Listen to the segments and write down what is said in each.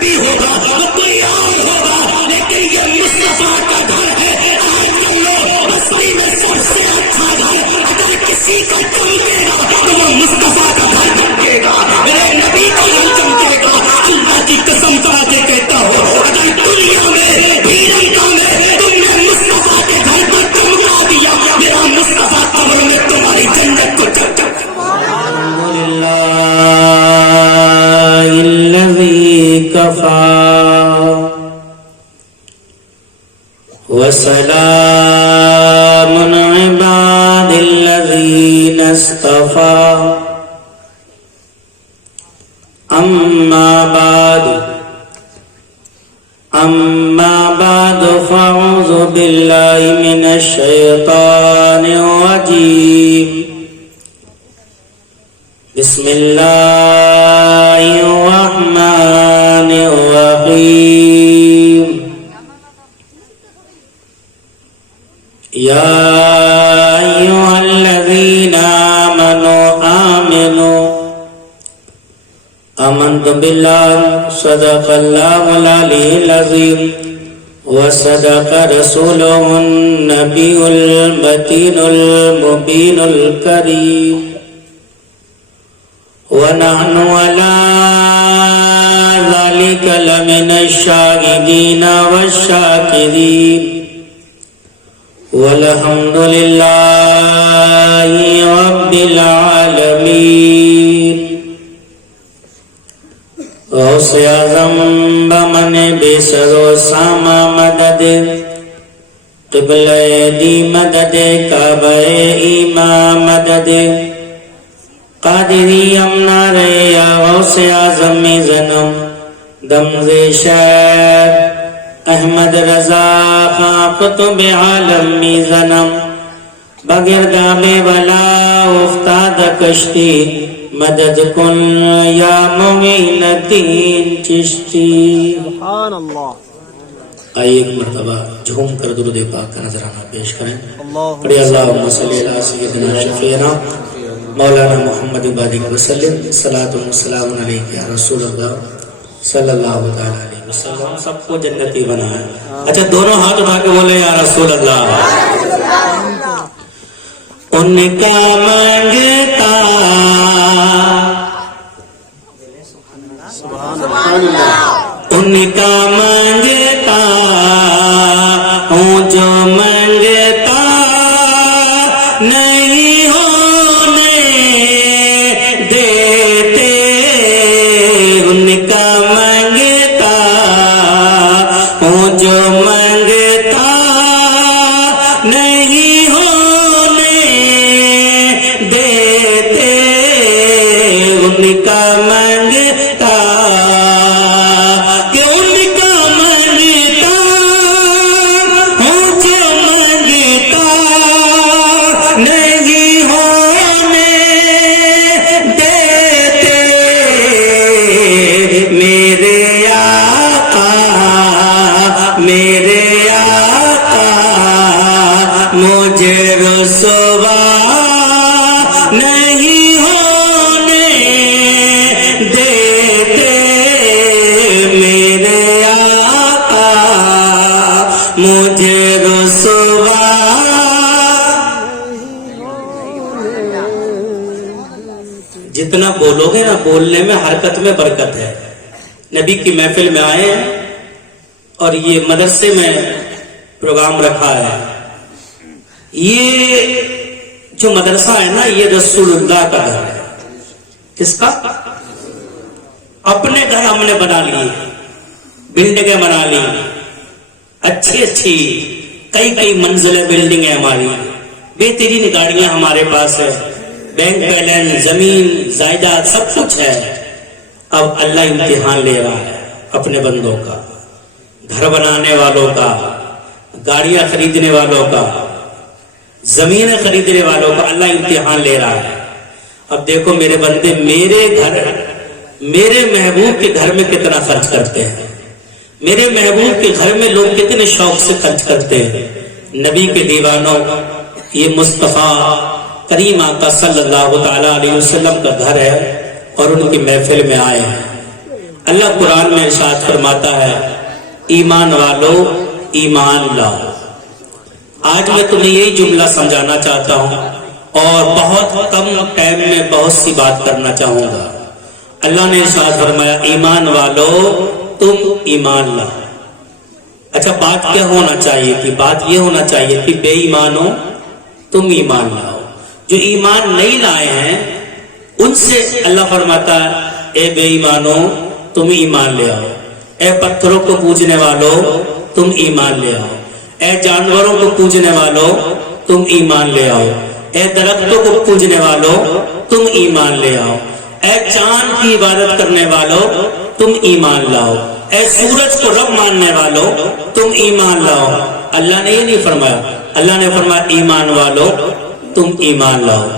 نبی ہوگا وہ کوئی اور ہوگا، لیکن یہ مصطفیٰ کا گھر ہے۔ بستی میں سب سے اچھا گھر اگر کسی کا چمکے گا تو وہ مصطفیٰ کا گھر چمکے گا، میرے نبی کا گھر چمکے گا۔ اللہ کی قسم کھا کے کہتا ہوں، اگر دنیا میں بھیڑنکا میں تم نے مصطفیٰ کے گھر کو چمکا دیا، میرا مصطفیٰ قبر میں تمہاری جنت کو چمکا۔ الحمدللہ الذی کفا وسلام عباد الذین اصطفى اما بعد فاعوذ باللہ من الشیطان الرجیم بسم اللہ الرحمن الرحیم یا ایھا الذین آمنوا آمنت باللہ صدق اللہ العلی العظیم وصدق رسولہ النبی المتین المبین الکریم ونحن على ذلك لمن الشاهدين والشاكرين والحمد لله رب العالمين غوث اعظم بمن بسر و ساما مدد قبلہ دی مدد کعبہ ایمان مدد قادری امنا رے یا غوث اعظم زنم دمز شاہ احمد رضا خان قطب عالم زنم بگرداب بلا افتاد کشتی مدد کن یا معین الدین چشتی۔ سبحان اللہ۔ آئیے ایک مرتبہ جھوم کر درود پاک کا نظرانہ پیش کریں۔ پڑھیں اللہم صلی علی سیدنا شفیعنا مولانا محمد بارک وسلم صلاۃ والسلام علیک یا رسول اللہ صلی اللہ علیہ وسلم۔ سب کو جنتی بنائے۔ اچھا دونوں ہاتھ اٹھا کے بولے یا رسول اللہ۔ ان کا مانگتا ان کا مانگتا ہوں جو مانگتا نہیں ہونے دیتے، ان کا مانگتا ہوں جو مانگتا نہیں ہونے دیتے، ان کا مانگتا کہ ان کا مانگتا ہوں جو مانگتا نہیں ہونے دیتے، میرے آقا میرے آقا مجھے رسوا نہیں ہونے دیتے، میرے آقا مجھے رسوا۔ جتنا بولو گے نا بولنے میں حرکت میں برکت ہے۔ نبی کی محفل میں آئے ہیں اور یہ مدرسے میں پروگرام رکھا ہے۔ یہ جو مدرسہ ہے نا یہ رسول اللہ کا گھر ہے۔ کس کا؟ اپنے گھر ہم نے بنا لیے، بلڈنگیں بنا لی اچھی اچھی، کئی منزلیں بلڈنگیں ہماری، بہترین گاڑیاں ہمارے پاس ہے، بینک بیلنس، زمین جائیداد سب کچھ ہے۔ اب اللہ امتحان لے رہا ہے اپنے بندوں کا، گھر بنانے والوں کا، گاڑیاں خریدنے والوں کا، زمینیں خریدنے والوں کا اللہ امتحان لے رہا ہے۔ اب دیکھو میرے بندے میرے گھر، میرے محبوب کے گھر میں کتنا خرچ کرتے ہیں، میرے محبوب کے گھر میں لوگ کتنے شوق سے خرچ کرتے ہیں۔ نبی کے دیوانوں، یہ مصطفیٰ کریم آقا صلی اللہ تعالی علیہ وسلم کا گھر ہے اور ان کی محفل میں آئے ہیں۔ اللہ قرآن میں ارشاد فرماتا ہے ایمان والو ایمان لاؤ. آج میں تمہیں یہی جملہ سمجھانا چاہتا ہوں اور بہت کم ٹائم میں بہت سی بات کرنا چاہوں گا. اللہ نے ارشاد فرمایا ایمان والو تم ایمان لاؤ. اچھا بات کیا ہونا چاہیے تھی؟ بات یہ ہونا چاہیے تھی بے ایمانو تم ایمان لاؤ. جو ایمان نہیں لائے ہیں ان سے اللہ فرماتا ہے اے بے ایمانو تم ایمان لے آؤ. اے پتھروں کو پوجنے والوں تم ایمان لے آؤ. اے جانوروں کو پوجنے والوں تم ایمان لے آؤ. اے درختوں کو پوجنے والوں تم ایمان لے آؤ. اے چاند کی عبادت کرنے والوں تم ایمان لاؤ. اے سورج کو رب ماننے والوں تم ایمان لاؤ. اللہ نے یہ نہیں فرمایا, اللہ نے فرمایا ایمان والوں تم ایمان لاؤ.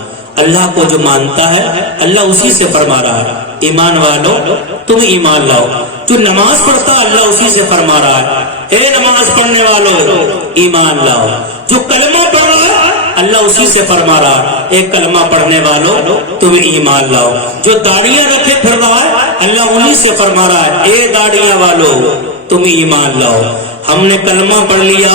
اللہ کو جو مانتا ہے اللہ اسی سے فرما رہا ہے ایمان والوں تم ایمان لاؤ. جو نماز پڑھتا ہے اللہ اسی سے فرما رہا ہے اے نماز پڑھنے والوں ایمان لاؤ. جو کلمہ پڑھ رہا ہے اللہ اسی سے فرما رہا ہے اے کلمہ پڑھنے والوں تم ایمان لاؤ. جو داڑیاں رکھے پھر رہا ہے اللہ انہی سے فرما رہا ہے اے داڑیاں والوں تم ایمان لاؤ. ہم نے کلمہ پڑھ لیا,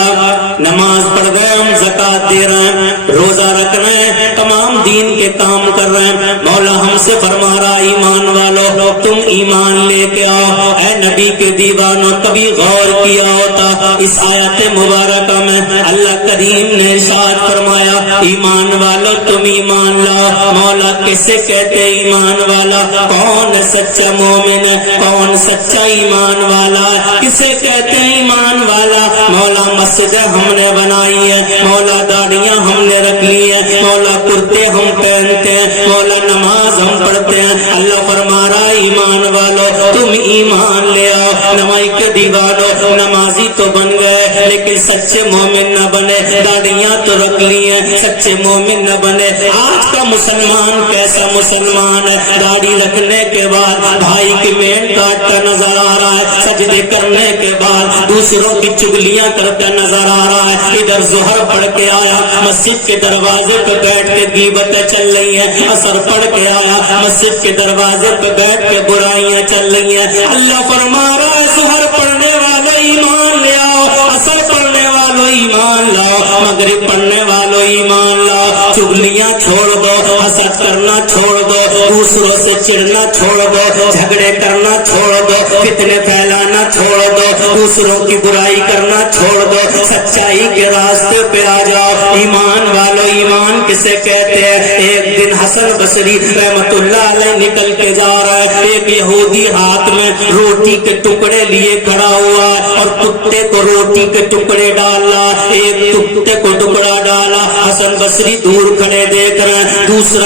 نماز پڑھ گئے, ہم زکات دے رہے ہیں, روزہ رکھ رہے ہیں, تمام دین کے کام کر رہے ہیں. مولا ہم سے فرما رہا ایمان والو تم ایمان لے کے آؤ. اے نبی کے دیوانوں کبھی غور کیا ہوتا اس آیت مبارکہ میں اللہ کریم نے ارشاد فرمایا ایمان والو تم ایمان لاؤ. مولا کسے کہتے ایمان والا؟ کون سچا مومن ہے, کون سچا ایمان والا ہے, کسے کہتے ایمان والا؟ مولا مسجدیں ہم نے بنائی ہے, مولا داڑیاں ہم نے رکھ لی ہے, مولا کرتے ہم پہنتے ہیں, مولا نماز ہم پڑھتے ہیں. اللہ فرما رہا ایمان والو تم ایمان لے آؤ. نماز کے دیوانوں نمازی تو بن گئے لیکن سچے مومن نہ بنے. داڑیاں تو رکھ لی ہیں سچے مومن نہ بنے. آج کا مسلمان کیسا مسلمان ہے؟ داڑھی رکھنے کے بعد بھائی کی مین کاٹتا نظر آ رہا ہے, سجدے کرنے کے بعد دوسروں کی چگلیاں کرتا نظر آ رہا ہے. ادھر ظہر پڑھ کے آیا مسجد کے دروازے پہ بیٹھ کے غیبتیں چل رہی ہیں, اثر پڑھ کے آیا مسجد کے دروازے پہ بیٹھ کے برائیاں چل رہی ہیں. اللہ فرما رہا ہے ظہر پڑھنے والے ایمان لے آؤ, اثر پڑھنے والوں ایمان لاؤ, مغرب پڑھنے والوں ایمان لاؤ. چگلیاں چھوڑ دو, حسد کرنا چھوڑ دو, دوسروں سے چڑنا چھوڑ دو, جھگڑے کرنا چھوڑ دو, فتنے پھیلانا چھوڑ دو, دوسروں کی برائی کرنا چھوڑ دو, سچائی کے راستے پہ آ جاؤ. ایمان والو ایمان کسے کہتے ہیں؟ ایک دن حسن بصری رحمت اللہ علیہ نکل کے جا رہا ہے, ایک یہودی ہاتھ میں روٹی کے ٹکڑے لیے کھڑا ہوا ہے اور کتے کو روٹی کے ٹکڑے ڈالا. ایک کتے کو ٹکڑا ڈالا, حسن بصری دور کھڑے دیکھ رہے ہیں. دوسرا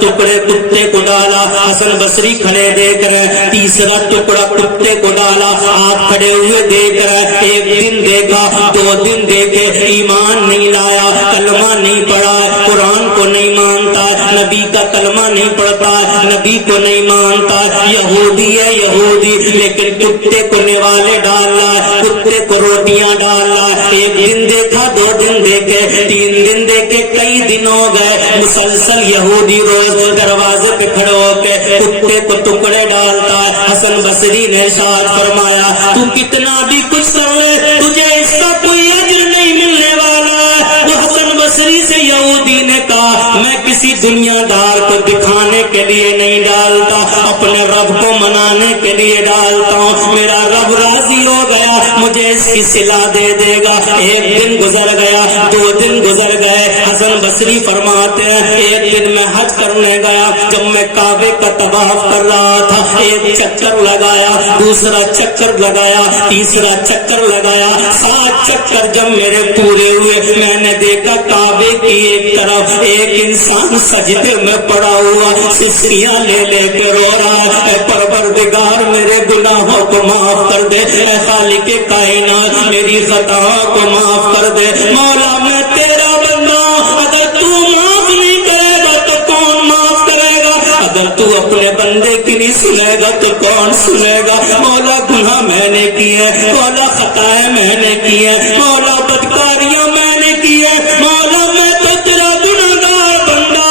ٹکڑے کتے کو ڈالا, حسن بصری کھڑے دیکھ رہے ہیں. تیسرا ٹکڑا کتے کو ڈالا, آپ کھڑے ہوئے دیکھ رہے ہیں. ایک دن دیکھا, 2 دن دیکھے, ایمان نہیں لایا, کلمہ نہیں پڑھا, قرآن کو نہیں مانتا, نبی کا کلمہ نہیں پڑھتا, نبی کو نہیں مانتا, یہودی ہے یہودی لیکن کتے کو نوالے ڈال رہا ہے, کتے کو روٹیاں ڈال رہا ہے. ایک دن دیکھا, 2 دن دیکھے, 3 دن دیکھے, کئی دن ہو گئے. مسلسل یہودی روز دروازے پہ کھڑے ہو کے کتے کو ٹکڑے ڈالتا ہے. حسن بصری نے ارشاد فرمایا تو کتنا بھی کچھ کر لے تجھے اس کا کوئی اجر نہیں ملنے والا ہے. وہ حسن بصری سے یہودی نے کہا میں کسی دنیا دار کو دکھانے کے لیے نہیں ڈالتا, اپنے رب کو منانے کے لیے ڈالتا ہوں. میرا رب راضی ہو گیا, مجھے اس کی صلہ دے دے گا. ایک دن گزر گیا, 2 دن گزر گئے. حسن بصری فرماتے ہیں ایک دن میں حج کرنے گیا, جب میں کعبے کا طواف کر رہا تھا, ایک چکر لگایا, دوسرا چکر لگایا, تیسرا چکر لگایا, 7 چکر جب میرے پورے ہوئے میں نے دیکھا کعبے کی ایک طرف ایک انسان سجدے میں پڑا ہوا سسکیاں لے لے کے رو رہا ہے. اے پروردگار میرے گناہوں کو معاف کر دے, اے خالق کائنات میری خطاؤں کو معاف کر دے. مولا میں تیرا بندہ, اگر تو معاف نہیں کرے گا تو کون معاف کرے گا, اگر تو اپنے بندے کی نہیں سنے گا تو کون سنے گا. مولا گناہ میں نے کیے, مولا خطائیں میں نے کیے, مولا بدکاریاں میں نے کیے, مولا میں تو تیرا گناہگار بندہ.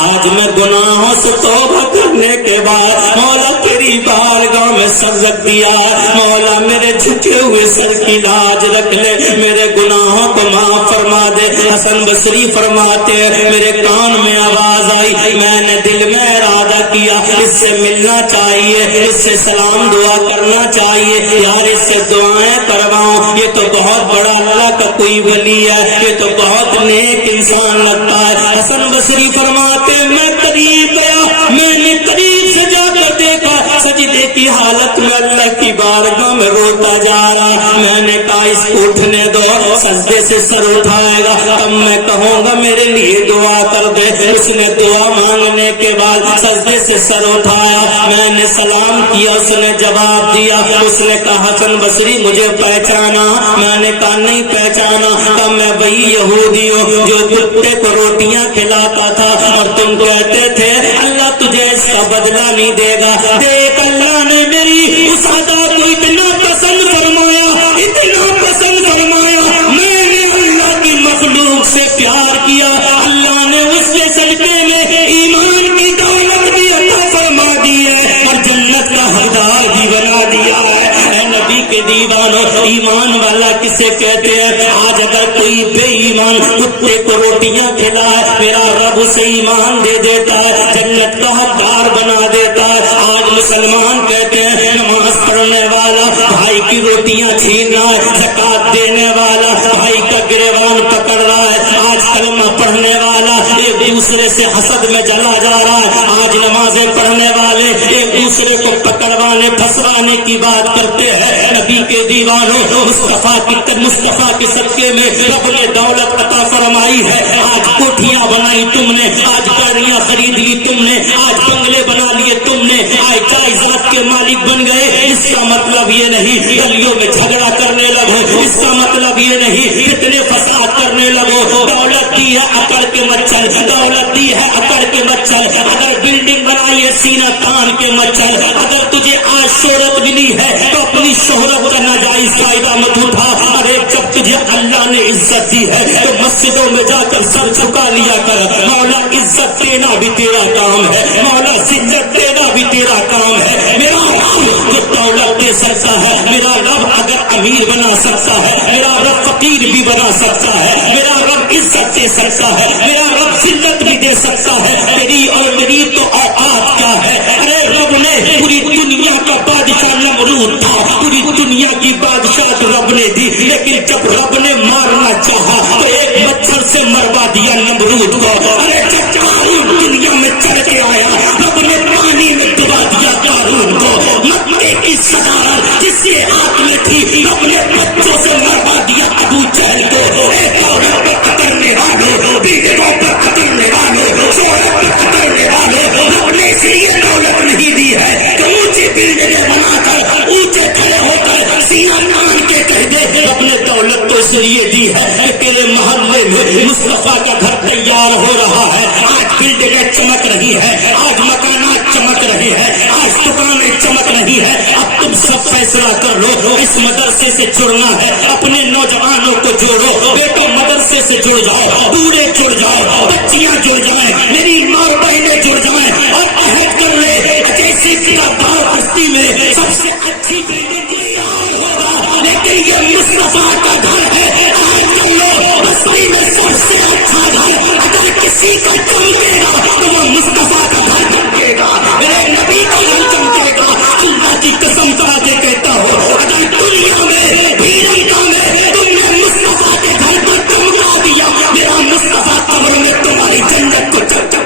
آج میں گناہوں سے توبہ کرنے کے بعد مولا تیری بارگاہ میں سر رکھ دیا، مولا میرے جھکے ہوئے سر کی لاج رکھ لے، میرے گناہوں کو معاف فرما دے۔ حسن بصری فرماتے ہیں میرے کان میں آواز آئی، میں نے دل میں ارادہ کیا اس سے ملنا چاہیے، اس سے سلام دعا کرنا چاہیے، یار اس سے دعائیں کرواؤں، یہ تو بہت بڑا اللہ کا کوئی ولی ہے، یہ تو بہت نیک انسان لگتا ہے۔ حسن بصری فرماتے ہیں میں قریب گیا، میں نے قریب سے جا کر دیکھا سجدے کی حالت میں اللہ کی بارگاہ میں روتا جا رہا۔ میں نے کہا اس کو اٹھنے دو، سجدے سے سر اٹھائے گا تب میں کہوں گا میرے لیے دعا کر دے۔ اس نے دعا مانگنے کے بعد سجدے سے سر اٹھایا، میں نے سلام کیا، اس نے جواب دیا، اس نے کہا حسن بصری مجھے پہچانا؟ میں نے کہا نہیں پہچانا۔ تب میں وہی یہودی ہوں جو کتے کو روٹیاں کھلاتا تھا اور تم کہتے تھے اللہ تجھے اس کا بدلہ نہیں دے گا۔ دیکھ اللہ نے میری اس ادا کو اتنا پسند فرمایا، اتنا پسند فرمایا، میں نے اللہ کی مخلوق سے پیار کیا، اللہ نے اس کے صدقے میں ایمان کی دولت بھی عطا فرما دی ہے اور جنت کا حقدار بھی بنا دیا ہے۔ اے نبی کے دیوانوں، ایمان والا کسے کہتے ہیں؟ آج اگر کوئی بے ایمان کتے کو روٹیاں کھلائے میرا رب اسے ایمان دے دیتا ہے، جنت کا حقدار بنا دیتا ہے۔ آج مسلمان کہتے ہیں نماز پڑھنے والا بھائی کی روٹیاں چھین رہا ہے، زکات دینے والا بھائی کا گریبان پکڑ رہا ہے، آج کلمہ پڑھنے والا ایک دوسرے سے حسد میں جلا جا رہا ہے، آج نمازیں پڑھنے والے ایک دوسرے کو پکڑوانے پھنسوانے کی بات کرتے ہیں۔ نبی کے دیوانوں، مصطفیٰ کے صدقے میں رب نے دولت عطا فرمائی ہے۔ آج کوٹھیاں بنائی تم نے، آج گاڑیاں خرید لی تم نے، آج بنگلے بنا لیے تم نے، آج جائیداد کے مالک بن گئے۔ اس کا مطلب یہ نہیں گلیوں میں جھگڑا کرنے لگو، اس کا مطلب یہ نہیں کتنے فساد کرنے لگو۔ دولت دی ہے اکڑ کے مچل، دولت دی ہے اکڑ کے مچل، اگر بلڈنگ بنائی ہے سینہ تان کے مچل، اگر تجھے آج شہرت ملی ہے تو اپنی شہرت کا ناجائز فائدہ مت اٹھا۔ ارے جب تجھے اللہ نے عزت دی ہے تو مسجدوں میں جا کر سر جھکا لیا کر، مولا عزت دینا بھی تیرا کام ہے، مولا عزت دینا بھی تیرا کام ہے۔ میرا رب جو دولت دے سکتا ہے، میرا رب اگر امیر بنا سکتا ہے، میرا رب فقیر بھی بنا سکتا ہے، میرا رب عزت دے سکتا ہے، میرا رب ذلت بھی دے سکتا ہے، میری اور میری تو اوقات کیا ہے۔ ارے رب نے پوری دنیا کا بادشاہ نمرود تھا، پوری دنیا کی بادشاہ رب نے دی، لیکن جب رب نے مارنا چاہا تو ایک مچھر سے مروا دیا نمرود کو۔ ارے جب قارون دنیا میں چڑھ کے آیا رب نے پانی میں ڈبا دیا قارون کو۔ مکے کی صدارت جس کے ہاتھ میں تھی رب نے بچوں سے مروا دیا ابو جہل کو۔ ایک عورت پر قتلنے والوں، بیویوں پر قتلنے والوں، شوہر پر قتلنے والوں، رب نے اس لیے دولت نہیں دی ہے کہ اونچی بلڈنگیں بنا کر اونچے کھڑے ہو کر سینہ تان کے کہہ دے۔ رب نے دولت تو اس لیے دی ہے کہ تیرے محلے میں مصطفیٰ کا گھر تیار ہو رہا ہے، آج بلڈنگیں چمک رہی ہے، آج مکانات چمک رہے ہیں، آج دکانیں چمک رہی ہے۔ اب تم سب فیصلہ کر لو، اس مدرسے سے جڑنا ہے، اپنے نوجوانوں کو جوڑو، بیٹوں مدرسے سے جڑ جاؤ، بوڑھے جڑ جاؤ، بچیاں جڑ جائیں، میری ماں بہنیں جڑ جائیں اور عہد کر لے جیسے تیرا باپ بستی میں سب سے اچھی بلڈنگ تیار ہوگا، لیکن یہ مصطفیٰ کا گھر ہے۔ آج کر لو بستی میں سب سے اچھا گھر اگر کسی کا چمکے گا تو وہ مصطفیٰ کا گھر چمکے گا، میرے نبی کا گھر چمکے گا۔ اللہ کی قسم کھا کے کہتا ہوں اگر دنیا میں بھیڑتا میں تم نے مصطفیٰ کے گھر کو چمکا دیا، میرا مصطفیٰ قبر میں تمہاری جنت کو چمکا۔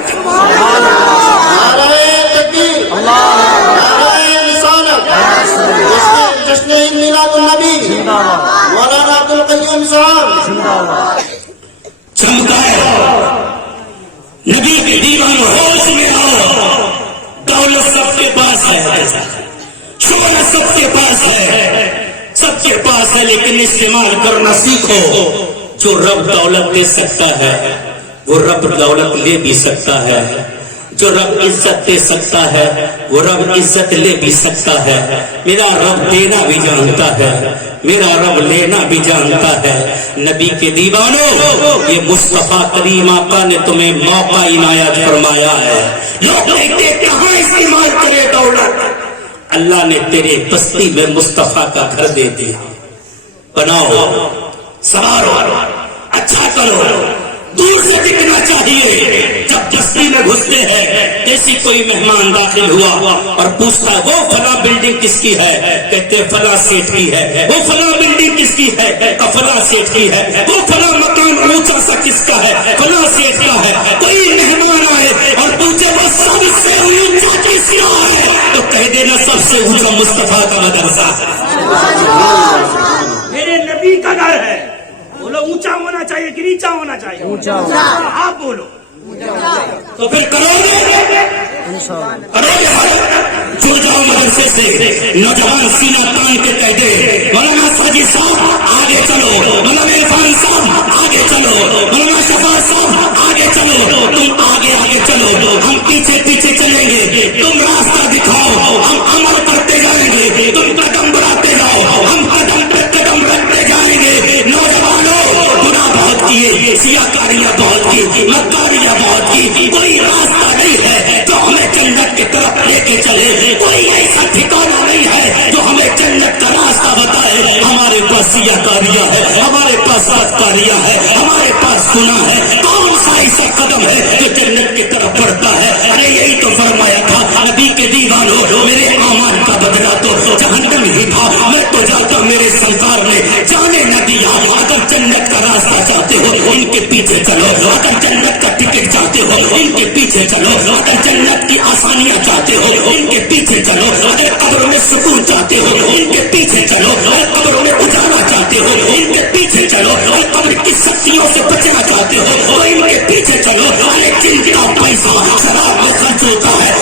جشن عید میلاد النبی مولانا عبد القیوم صاحب چمکائے نبی کے دیوانوں، ہوش میں آؤ، دولت سب کے پاس ہے، شہرت سب کے پاس ہے، سب کے پاس ہے، لیکن استعمال کرنا سیکھو۔ جو رب دولت دے سکتا ہے وہ رب دولت لے بھی سکتا ہے، جو رب عزت دے سکتا ہے وہ رب عزت لے بھی سکتا ہے۔ میرا رب دینا بھی جانتا ہے، میرا رب لینا بھی جانتا ہے۔ نبی کے دیوانوں، یہ مصطفیٰ کریم آقا نے تمہیں موقع عنایت فرمایا ہے۔ لوگ کہتے کہاں استعمال کرے دولت؟ اللہ نے تیرے بستی میں مصطفیٰ کا گھر دے دیا، بناؤ، سوارو، اچھا کرو، دور سے دکھنا چاہیے۔ جب بستی میں گھستے ہیں جیسی کوئی مہمان داخل ہوا اور پوچھتا وہ فلاں بلڈنگ کس کی ہے، کہتے فلاں سیٹ کی ہے۔ وہ فلاں بلڈنگ کس کی ہے، فلاں سیٹ کی ہے۔ وہ فلاں مکان اونچا سا کس کا ہے، فلاں سیٹ کا ہے۔ کوئی مہمان آئے اور پوچھے وہ سب سے اونچا کس کا ہے، تو کہہ دینا سب سے اونچا مصطفیٰ کا مدرسہ ہے، میرے نبی کا گھر ہے۔ بولو اونچا ہونا چاہیے کہ نیچا ہونا چاہیے؟ اونچا۔ آپ بولو تو پھر کرو گے جو جاؤ مدرسے سے نوجوان سینہ تان کے کہہ دے مولانا ساجد صاحب آگے چلو، مولانا عرفان صاحب آگے چلو، مولانا شفا صاحب آگے چلو، تم آگے آگے چلو، ہم پیچھے پیچھے چلیں گے، تم راستہ دکھاؤ، ہم عمل کرتے جائیں گے، تم قدم بڑھاتے جاؤ، ہم قدم پہ قدم رکھتے جائیں گے۔ نوجوانوں گناہ بہت کیے، سیاکاریاں بہت کی، مکاریاں بہت کی، کوئی راستہ نہیں ہے جو ہمیں جنت کی طرف لے کے چلے، کوئی ایسا ٹھکانا نہیں ہے جو ہمیں جنت کا راستہ بتائے۔ ہمارے پاس سیاکاریاں ہے، ہمارے پاس بدکاریاں ہے، ہمارے پاس گناہ ہے، کون سا ایسا قدم ہے جو جنت کی طرف بڑھتا ہے؟ ارے یہی تو فرمایا تھا نبی کے دیوانوں، میرے اعمال کا بدلہ تو جہنم ہی تھا، میں تو جاتا میرے سرکار نے جانے نہ دیا۔ اگر جنت کا راستہ چاہتے ہو ان کے پیچھے چلو، اگر جنت کا ٹکٹ چاہتے ہو ان کے پیچھے چلو، اگر جنت کی آسانیاں چاہتے ہو ان کے پیچھے چلو، اگر قبر میں سکون چاہتے ہو ان کے پیچھے چلو، اگر قبر میں اجالا چاہتے ہو ان کے پیچھے چلو، اور قبر کی سختیوں سے بچنا چاہتے ہو تو ان کے پیچھے چلو۔ ارے جن کا پیسہ شراب میں خرچ ہوتا ہے،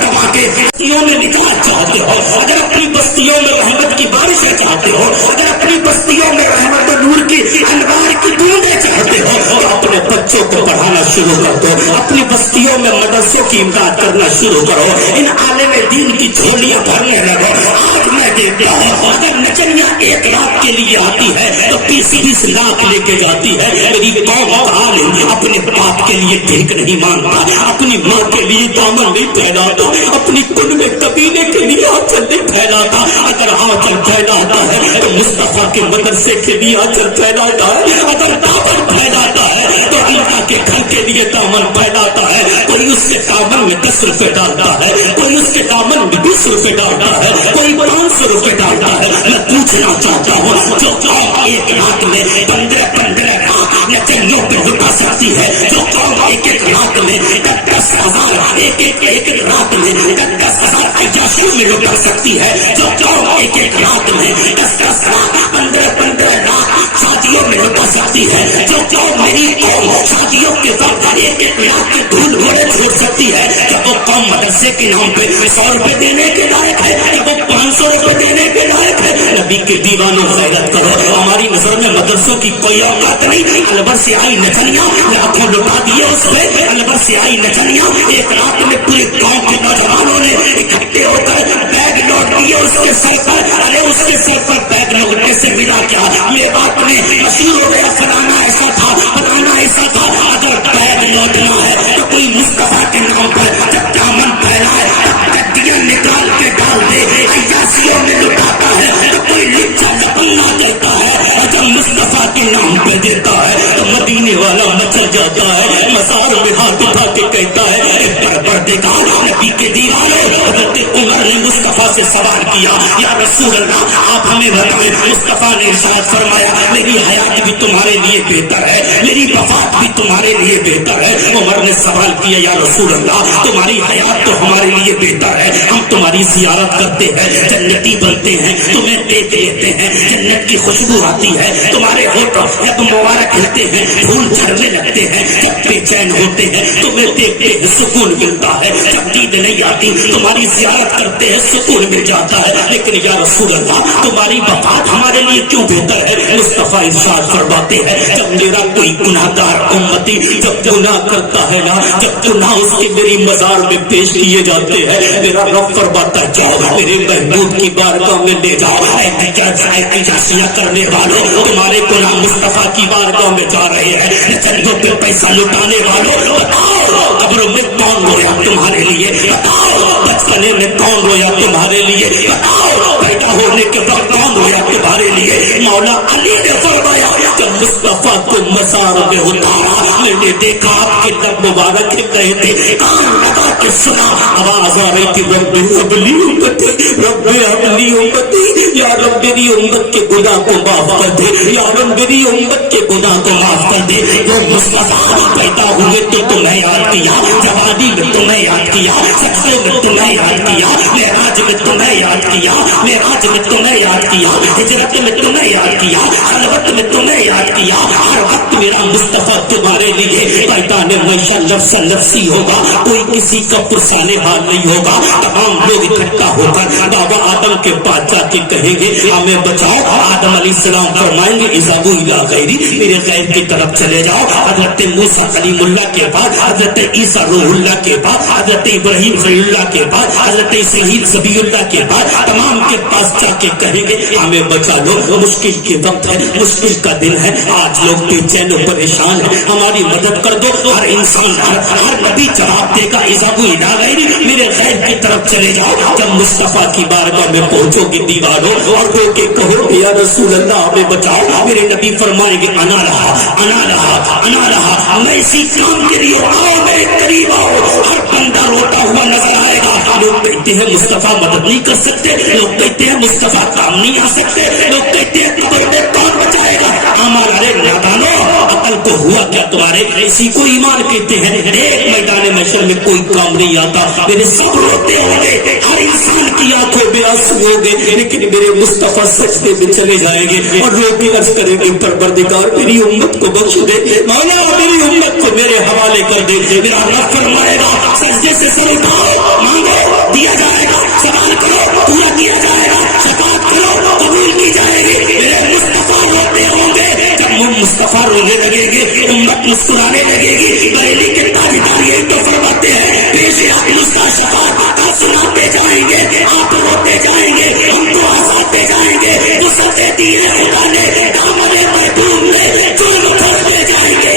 کما کے بستیوں میں نجات چاہتے ہو، اگر اپنی بستیوں میں رحمت کی بارشیں چاہتے ہو، اگر اپنی بستیوں میں رحمت و نور کی انوار کی بوندیں چاہتے ہو تو اپنے بچوں کو پڑھانا شروع کر دو، اپنی بستیوں میں مدرسوں کی امداد کرنا شروع کرو، ان عالم دین کی جھولیاں بھرنے لگو۔ آج میں دیکھتا ہوں اگر نچنیاں 1 لاکھ کے لیے آتی ہے تو 20 لاکھ لے کے جاتی ہے۔ میری قوم کا عالم اپنے باپ کے لیے بھیک نہیں مانگتا، اپنی ماں کے لیے دامن نہیں پھیلاتا، اپنی کن میں قبیلے کے لیے آنچل نہیں پھیلاتا۔ اگر آنچل پھیلاتا ہے تو مصطفیٰ کے مدرسے کے لیے آنچل پھیلاتا ہے، اگر دامن پھیلاتا ہے تو اللہ کے گھر کے لیے دامن پھیلاتا ہے۔ کوئی اس کے دامن میں 10 روپے ڈالتا ہے، کوئی اس کے دامن میں 20 روپے ڈالتا ہے، کوئی 500 روپے ڈالتا ہے۔ میں پوچھنا چاہتا ہوں جو قوم 1 رات میں 15 لاکھ نچنیوں پہ لٹا سکتی ہے، جو قوم 1 رات میں 10,000 ایک رات میں 10,000 عیاشیوں میں لٹا سکتی ہے، جو قوم 1 رات میں 10 لاکھ 15 لاکھ شادیوں میں لٹا سکتی ہے، جو قوم میری قوم شادیوں کے وقت 1 لاکھ کے دھول گھوڑے چھوڑ سکتی ہے، جب وہ قوم مدرسے کے نام پہ 100 روپے دینے کے لائق ہے، جب وہ 500 روپے دینے کے لائق ہے۔ نبی کے دیوانوں خیرت کرو، ہماری نظر میں مدرسوں کی کوئی اوقات نہیں۔ الور سے آئی نچنیاں لاکھوں لٹا دیے اس پہ، الور سے آئی نچنیاں 1 رات میں پورے گاؤں کے نوجوانوں نے اکٹھے ہو کر بیگ لوٹ دیے اس کے سر پر۔ ارے اس کے سر پر بیگ لوٹنے سے ملا کیا؟ یہ بات میں مشہور ہو گیا فلانا ایسا تھا، فلانا ایسا تھا۔ اگر بیگ لوٹنا ہے تو کوئی مصطفیٰ کے نام پر جب دامن پھیلائے گڈیاں نکال کے ڈال دے، عیاشیوں میں لٹاتا ہے تو کوئی لچا لپنا دیتا ہے، جب مصطفیٰ کے نام پہ دیتا ہے تو مدینے والا مچل جاتا ہے، مزار میں ہاتھ اٹھا کے کہتا ہے پروردگار نبی کے دیوانوں۔ حضرت عمر نے مصطفیٰ سے سوال کیا یا رسول اللہ آپ ہمیں بتائیں، مصطفیٰ نے ارشاد فرمایا میری حیات بھی تمہارے لیے بہتر ہے، میری وفات بھی تمہارے لیے بہتر ہے۔ عمر نے سوال کیا یا رسول اللہ تمہاری حیات تو ہمارے لیے بہتر ہے، ہم تمہاری زیارت کرتے ہیں، جنتی بنتے ہیں، تمہیں دیکھ لیتے ہیں، جنت کی خوشبو آتی ہے، تمہارے ہونٹوں جب مبارک ہلتے ہیں پھول جھڑنے لگتے ہیں، جب بے چین ہوتے ہیں تمہیں دیکھتے ہیں سکون ملتا ہے، جب نیند نہیں آتی تمہاری زیارت کرتے ہیں سکون مل جاتا ہے۔ لیکن یا رسول اللہ تمہاری وفات ہمارے لیے کیوں بہتر ہے؟ مصطفیٰ ارشاد فرماتے ہیں جب میرا کوئی گناہ گار امتی جب گناہ کرتا ہے نا، جب گناہ اس کے میری مزار میں پیش کیے جاتے ہیں، میرا رب فرماتا جاؤ میرے محبوب کی بارگاہ میں لے جاؤ، عیاشیاں کرنے والوں تمہارے گناہ مصطفیٰ کی بارگاہ میں جا رہے ہیں، نچنیوں پہ پیسہ لٹانے والوں بتاؤ قبروں میں کون رویا تمہارے لیے، بتاؤ بچپنے میں کون رویا تمہارے تمہارے لیے؟ بتاؤ پیدا ہونے کے وقت کون رویا تمہارے لیے؟ مولا علی نے فرمایا جب مصطفیٰ کو مزار میں اتارا میں نے دیکھا آپ کے لب مبارک ہل رہے تھے، کان لگا کے سنا آواز آ رہی تھی رب ابلی امتی، رب ابلی امتی، یا رب میری امت کے گناہ کو معاف کر دے، یا رب میری امت کے گناہ کو معاف کر دے۔ وہ مصطفیٰ پیدا ہوئے تو تمہیں یاد کیا، جوانی میں تمہیں یاد کیا، سجدے میں تمہیں یاد کیا، معراج میں تمہیں یاد کیا، معراج میں تمہیں یاد کیا، ہجرت میں تمہیں یاد کیا، خلوت میں تمہیں یاد کیا، ہر وقت میرا مصطفیٰ تمہارے لیے میدان معاشر لفظ لفظی ہوگا، کوئی کسی کا پرسان حال نہیں ہوگا، تمام لوگ اکٹھا ہو کر بابا آدم کے پاس جا کے کہیں گے ہمیں بچاؤ۔ آدم علیہ السلام فرمائیں گے اذهبوا الى غیری، میرے غیر کی طرف چلے جاؤ۔ حضرت موسیٰ کلیم اللہ کے بعد، حضرت عیسیٰ روح اللہ کے بعد، حضرت ابراہیم خلیل اللہ کے بعد، حضرت اسماعیل ذبیح اللہ کے بعد تمام کے پاس جا کے کہیں گے ہمیں بچا لو، مشکل کے وقت ہے، مشکل کا دن ہے، آج لوگ بے چین و پریشان ہیں، ہماری مدد کر دو۔ ہر انسان ہر نبی جواب دے گا اذهبوا الى غیری، میرے غیر کی طرف چلے جاؤ۔ جب مصطفیٰ کی بارگاہ میں پہنچو گے دیواروں اور رو کے کہو گے یا رسول اللہ ہمیں بچاؤ، میرے نبی فرمائیں گے انا رہا انا رہا انا رہا، میں اسی کام کے لیے آؤ، میرے قریب آؤ۔ ہر بندہ روتا ہوا نظر آئے گا، لوگ کہتے ہیں مصطفیٰ مدد نہیں کر سکتے، لوگ کہتے ہیں مصطفیٰ کام نہیں آ سکتے، لوگ کہتے ہیں قبر میں کون بچائے گا؟ ہمارے نادانو عقل کو ہوا کیا تمہارے؟ اسی کو ایمان کہتے ہیں۔ ایک میدان محشر میں کوئی کام نہیں آتا، میرے سب روتے ہوں گے، ہر انسان کی آنکھوں میں آنسو ہوں گے، لیکن میرے مصطفیٰ سجدے میں چلے جائیں گے اور رو کے عرض کریں گے پروردگار میری امت کو بخش دے، مولا میری امت کو میرے حوالے کر دے۔ میرا رب فرمائے گا سجدے سے سر اٹھاؤ، مانگو دیا جائے گا، سوال کرو پورا کیا جائے گا، شفاعت کرو قبول کی جائے گی۔ میرے مصطفیٰ روتے ہوں گے، جب وہ مصطفیٰ رونے لگیں گے امت مسکرانے لگے گی۔ بریلی کے تاجدار یہی تو فرماتے ہیں پیش آپ نسخہ شفاعت آپ سناتے جائیں گے، آپ روتے جائیں گے، ہم تو ہنساتے جائیں گے، جو سزے دی ہے خدا نے دامن محبوب میں جرم کھولتے جائیں گے۔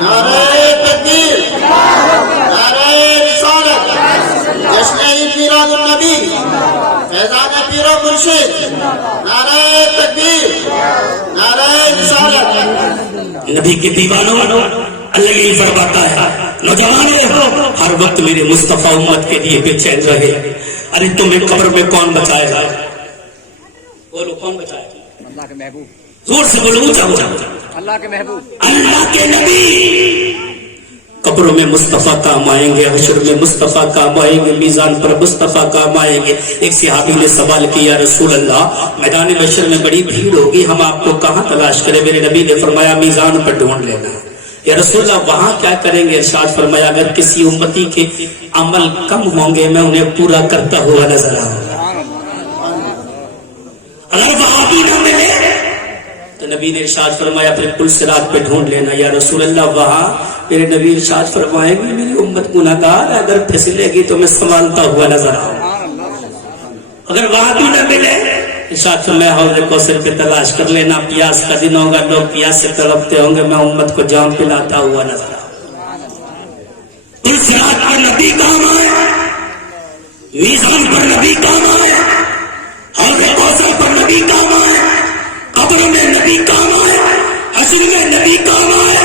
نعرہ تکبیر، نعرہ رسالت، جشن میلاد النبی، فیضان پیر و مرشد، نعرہ تکبیر، نعرہ رسالت۔ نبی کے دیوانوں اللہ یہی فرماتا ہے نوجوانوں ہر وقت میرے مصطفیٰ امت کے لیے بے چین رہے۔ ارے تمہیں قبر میں کون بچائے گا؟ بولو کون بچائے گا؟ اللہ کے محبوب، زور سے بولو اونچا اونچا، اللہ کے محبوب، اللہ کے نبی۔ قبروں میں مصطفیٰ کام آئیں گے، حشر میں مصطفیٰ کام آئیں گے، میزان پر مصطفیٰ کام آئیں گے۔ ایک صحابی نے سوال کیا رسول اللہ میدان محشر میں بڑی بھیڑ ہوگی، ہم آپ کو کہاں تلاش کریں؟ میرے نبی نے فرمایا میزان پر ڈھونڈ لینا۔ یا رسول اللہ وہاں کیا کریں گے؟ ارشاد فرمایا اگر کسی امتی کے عمل کم ہوں گے میں انہیں پورا کرتا ہوا نظر آؤں گا، اگر وہاں بھی نہ ملے تو نبی نے ارشاد فرمایا پھر پل صراط پہ ڈھونڈ لینا۔ یا رسول اللہ وہاں میرے نبی ارشاد فرمائیں گے میری امت گناہگار ہے، اگر پھسلے گی تو میں سنبھالتا ہوا نظر آؤں گا، اگر وہاں بھی نہ ملے ارشاد فرمایا حوض کوثر پہ تلاش کر لینا، پیاس کا دن ہوگا لوگ پیاس سے تڑپتے ہوں گے، میں امت کو جام پلاتا ہوا نظر آؤں گا۔ پل صراط پر نبی کام آئے، میزان پر نبی کام آئے، حوض کوثر پر نبی کام آئے، قبر میں نبی کام آئے، حشر میں نبی کام آئے۔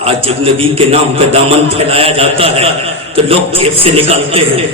آج جب نبی کے نام پہ دامن پھیلایا جاتا ہے تو لوگ جیب سے نکالتے ہیں،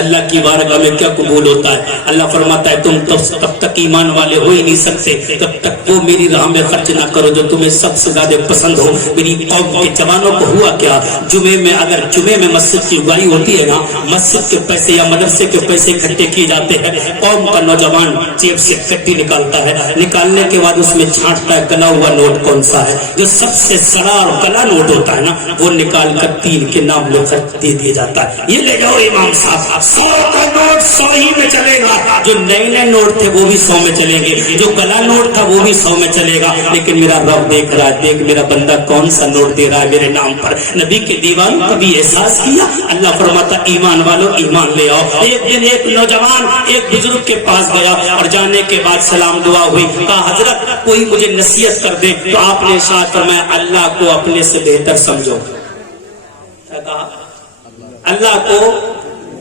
اللہ کی بارگاہ میں کیا قبول ہوتا ہے؟ اللہ فرماتا ہے تم تب تک ایمان والے ہو ہی نہیں سکتے تب تک وہ میری راہ میں خرچ نہ کرو جو تمہیں سب سے زیادہ پسند ہو۔ میری قوم کے جوانوں کو ہوا کیا؟ جمعے میں اگر جمعے میں مسجد کی اگائی ہوتی ہے نا، مسجد کے پیسے یا مدرسے کے پیسے اکٹھے کیے جاتے ہیں، قوم کا نوجوان جیب سے کٹی نکالتا ہے، نکالنے کے بعد اس میں چھانٹتا ہے گلا ہوا نوٹ کون سا ہے، جو سب سے سڑا اور گلا نوٹ ہوتا ہے نا وہ نکال کر 3 کے نام لے کر دے دیا جاتا ہے، یہ لے جاؤ امام صاحب، 100 کا نوٹ 100 ہی میں چلے گا، جو نئے نئے نوٹ تھے وہ بھی 100 میں چلیں گے، جو گلا نوٹ تھا وہ بھی 100 میں چلے گا، لیکن میرا رب دیکھ رہا ہے، دیکھ میرا بندہ کون سا نوٹ دے رہا ہے میرے نام پر۔ نبی کے دیوان کبھی احساس کیا؟ اللہ فرماتا ایمان والوں ایمان لے آؤ۔ ایک دن ایک نوجوان ایک بزرگ کے پاس گیا اور جانے کے بعد سلام دعا ہوئی، کہا حضرت کوئی مجھے نصیحت کر دے، تو آپ نے ارشاد فرمایا اللہ کو اپنے سے بہتر سمجھو۔ کہا اللہ کو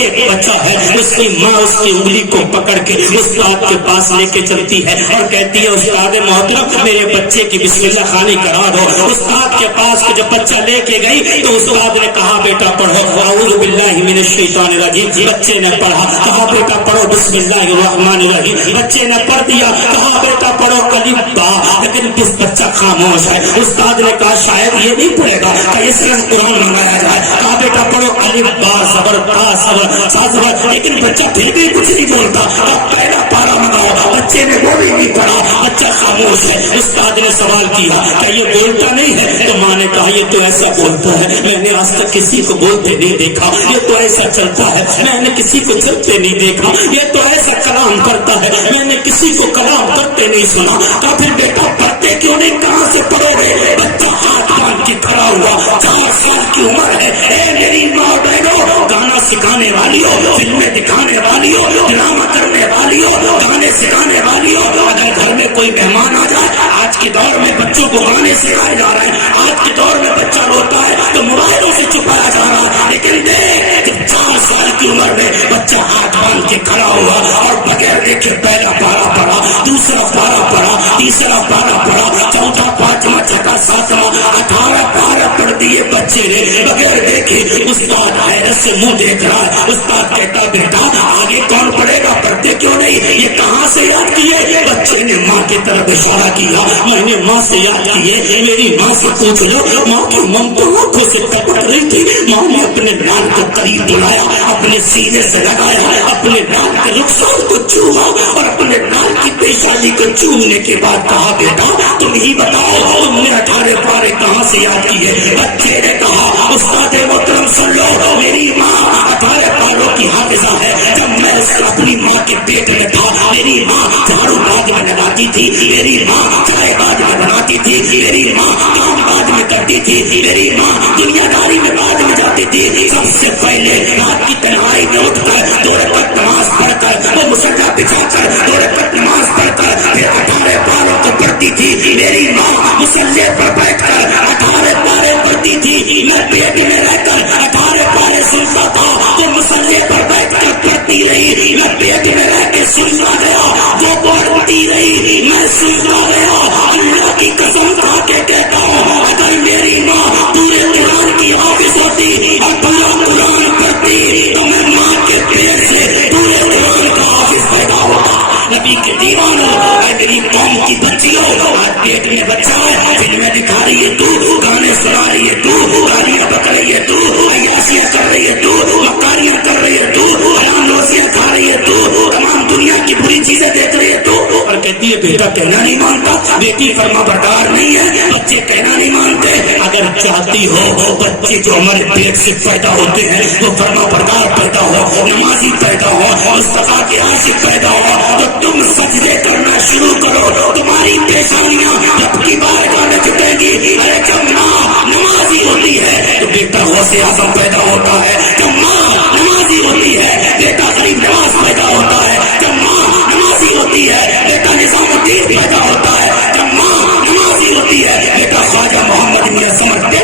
ایک بچہ ہے, اس کی ماں اس کی انگلی کو پکڑ کے استاد کے پاس لے کے چلتی ہے اور کہتی ہے استاد محترم میرے بچے کی بسم اللہ خوانی کرا دو. استاد کے پاس جب بچہ لے کے گئی تو استاد نے کہا بیٹا پڑھو اعوذ باللہ من الشیطان الرجیم. بچے نے پڑھا, کہا بیٹا پڑھو بسم اللہ الرحمن الرحیم. بچے نے پڑھ دیا, کہا بیٹا پڑھو الف با. لیکن کس بچہ خاموش ہے. استاد نے کہا شاید یہ نہیں پڑھے گا کہ اس طرح قرآن منگایا جائے. کہا بیٹا پڑھو الف با صبر تا صبر سا صبر. لیکن بچہ پھر بھی کچھ نہیں بولتا. پہلا پارا منگاؤ, بچے نے وہ بھی نہیں پڑھا, بچہ خاموش ہے. استاد نے سوال کیا کہ یہ بولتا نہیں ہے؟ تو ماں نے کہا یہ تو ایسا بولتا ہے, میں نے آج تک کسی کو بولتے نہیں دیکھا. یہ تو ایسا چلتا ہے, میں نے کسی کو چلتے نہیں دیکھا. یہ تو ایسا کلام کرتا ہے, میں نے کسی کو کلام کرتے نہیں سنا. کہا پھر بیٹا پڑھتے کیوں نہیں, کہاں سے پڑھو گے؟ بچہ ہاتھ باندھ کے کھڑا ہوا, 4 سال کی عمر ہے. اے میری ماں بہنوں, گانا سکھانے والی ہو, فلمیں دکھانے والی ہو, ڈرامہ کرنے والی ہو, گانے سکھانے والی ہو, اگر گھر میں کوئی مہمان آ جائے, آج کے دور میں بچوں کو گانے سکھائے جا رہے ہیں. آج کے دور میں بچہ روتا ہے تو موبائلوں سے چھپایا جا رہا ہے. لیکن دیکھ 4 سال کی عمر میں بچہ ہاتھ باندھ کے کھڑا ہوا اور بغیر دیکھے پہلا پارا پڑھا, دوسرا پارا پڑھا, تیسرا پارا پڑھا, چوتھا, پانچواں, چھٹا, ساتواں, 18 پارا پڑھ دیے بچے نے بغیر دیکھے. استاد حیرت سے منہ دیکھ رہا ہے. استاد کہتا بیٹا آگے کون پڑھے گا, پڑھتے کیوں نہیں, یہ کہاں سے یاد کیے؟ بچے نے ماں کی طرف اشارہ کیا, میں نے ماں سے یاد کیے. میری ماں سے پوچھ لو. ماں کی ممتا آنکھوں سے ٹپک رہی تھی. ماں نے اپنے نال کو قریب بلایا, اپنے سینے سے لگایا, اپنے نال کے رخسار کو چوما اور اپنے نال کی پیشانی کو چومنے کے بعد کہا بیٹا تم ہی بتاؤ تم نے 18 پارے کہاں سے یاد کیے؟ بچے نے کہا استاد محترم سن لو, میری ماں 18 پاروں کی حافظہ ہے. جب میں اپنی ماں کے پیٹ میں تھا, میری ماں جھاڑو بعد میں لگاتی تھی, میری ماں چائے بعد میں بناتی تھی, میری ماں کام بعد میں کرتی تھی, میری ماں دنیا داری میں بعد میں جاتی تھی. سب سے پہلے رات کی تنہائی میں اٹھ کر 2 رکعت نماز پڑھ کر وہ مصلی بچھا کر 2 رکعت نماز پڑھ کر پھر 18 پاروں کو پڑھتی تھی. میری ماں مصلی پر بیٹھ کر 18 پارے پڑھتی تھی. میں پیٹ میں رہ کر 18 پارے سنتا تھا, وہ مصلی پر بیٹھ کر پڑھتی رہی. میں پیٹ میں رہ کے سنتا گیا, وہ پڑھتی رہی, میں سنتا گیا. اللہ کی قسم کھا کے کہتا ہوں اگر میری ماں پورے قرآن کی حافظ ہوتی اور پورا قرآن پڑھتی تو میں ماں کے پیٹ سے پورے قرآن کا حافظ پیدا ہوتا. نبی کے دیوانوں, اے میری قوم کی بچیوں, آج پیٹ میں بچہ ہے, فلمیں دکھا رہی ہے تو, گانے سنا رہی ہے تو, گالیاں بک رہی ہے تو, عیاشیاں کر رہی ہے تو, مکاریاں کر رہی ہے تو, حرام روزیاں کھا رہی ہے تو, تمام دنیا کی بری چیزیں دیکھ رہی ہے تو, اور کہتی ہے بیٹا کہنا نہیں مانتا, بیٹی فرما بردار نہیں ہے, بچے کہنا نہیں مانتے. اگر چاہتی ہو بچے جو ہمارے پیٹ سے پیدا ہوتے ہیں وہ فرما بردار پیدا ہو, نمازی پیدا ہو, مصطفیٰ کے عاشق پیدا ہو, تو تم سجدے کرنا شروع کرو. تمہاری پیشانیاں رب کی بارگاہ میں جھکیں گی. ارے جب ماں نمازی ہوتی ہے تو بیٹا غوث اعظم پیدا ہوتا ہے. جب ماں نمازی ہوتی ہے بیٹا غریب نواز پیدا ہوتا ہے. جب ماں نمازی ہوتی ہے بیٹا نظام الدین پیدا ہوتا ہے. جب ماں نمازی ہوتی ہے بیٹا خواجہ محمد میاں سمجھتے.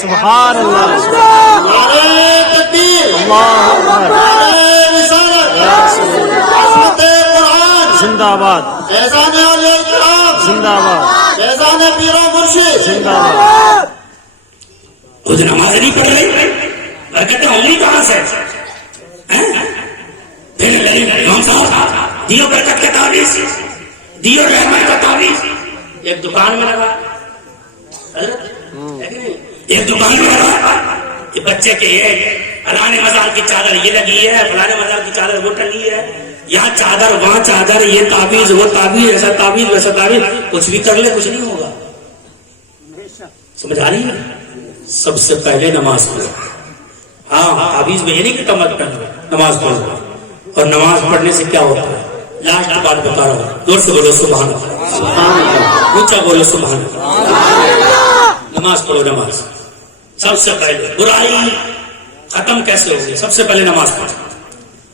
سبحان اللہ, نعرہ تکبیر, اللہ اکبر, نعرہ رسالت, عظمت قرآن, زندہ آباد, فیضان اولیاء کرام, زندہ آباد, فیضان پیر و مرشد, زندہ آباد. خود نماز نہیں پڑھ رہی, برکتیں ہوں گی کہاں سے؟ پھر امام صاحب دیو برکت کا تعویذ, دیو رحمت کا تعویذ ایک دکان میں لگا, ایک دکان میں لگا کہ بچے کے یہ فلانے مزار کی چادر یہ لگی ہے, فلانے مزار کی چادر وہ ٹنگی ہے, یہاں چادر وہاں چادر, یہ تعویذ وہ تعویذ, ایسا تعویذ ویسا تعویذ, کچھ بھی کر لے کچھ نہیں ہوگا. سمجھ آ رہی ہے؟ سب سے پہلے نماز پڑھو. ہاں تعویذ میں یہ نہیں کہ کمر پہنو, نماز پڑھو. اور نماز پڑھنے سے کیا ہوتا ہے لاسٹ بات بتا رہا ہوں, زور سے بولو سبحان اللہ, اونچا بولو سبحان اللہ. نماز پڑھو. نماز سب سے پہلے برائی ختم کیسے ہوگی؟ سب سے پہلے نماز پڑھو.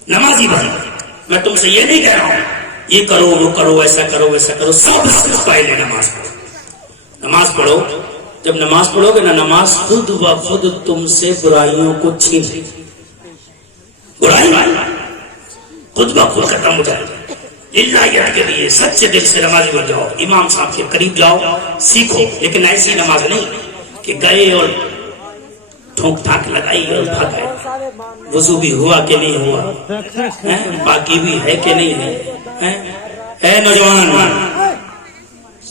نمازی بھائی میں تم سے یہ نہیں کہہ رہا ہوں یہ کرو وہ کرو ایسا کرو ویسا کرو, سب سے پہلے نماز پڑھو. نماز پڑھو. جب نماز پڑھو گے نا, نماز خود و خود تم سے برائیوں کو چھین لے. برائی خود بخود ختم ہو جائے. اللہ کے لیے سچے دل سے نمازی بن جاؤ, امام صاحب کے قریب جاؤ, سیکھو, لیکن ایسی نماز نہیں کہ گئے اور ٹھونک ٹھاک لگائی اور بھاگ گئے. وضو بھی ہوا کہ نہیں ہوا, باقی بھی ہے کہ نہیں ہے. اے نوجوان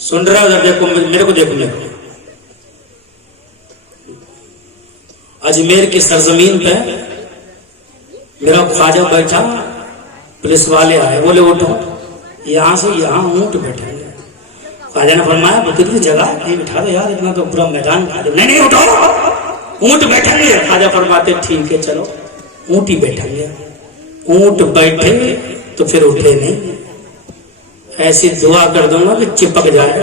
سن رہا ادھر دیکھو, میرے کو دیکھو, میرے کو اجمیر کی سرزمین پہ میرا خواجہ بیٹھا, پولیس والے آئے, بولے اٹھو, یہاں سے یہاں اونٹ بیٹھے گے. خواجہ نے فرمایا کتنی جگہ نہیں بٹھا دو یار, اتنا تو پورا میدان کھا دے. نہیں اٹھو, اونٹ بیٹھیں گے. خواجہ فرماتے ٹھیک ہے چلو, اونٹ ہی بیٹھیں گے. اونٹ بیٹھے تو پھر اٹھے نہیں, ایسی دعا کر دوں گا کہ چپک جائے.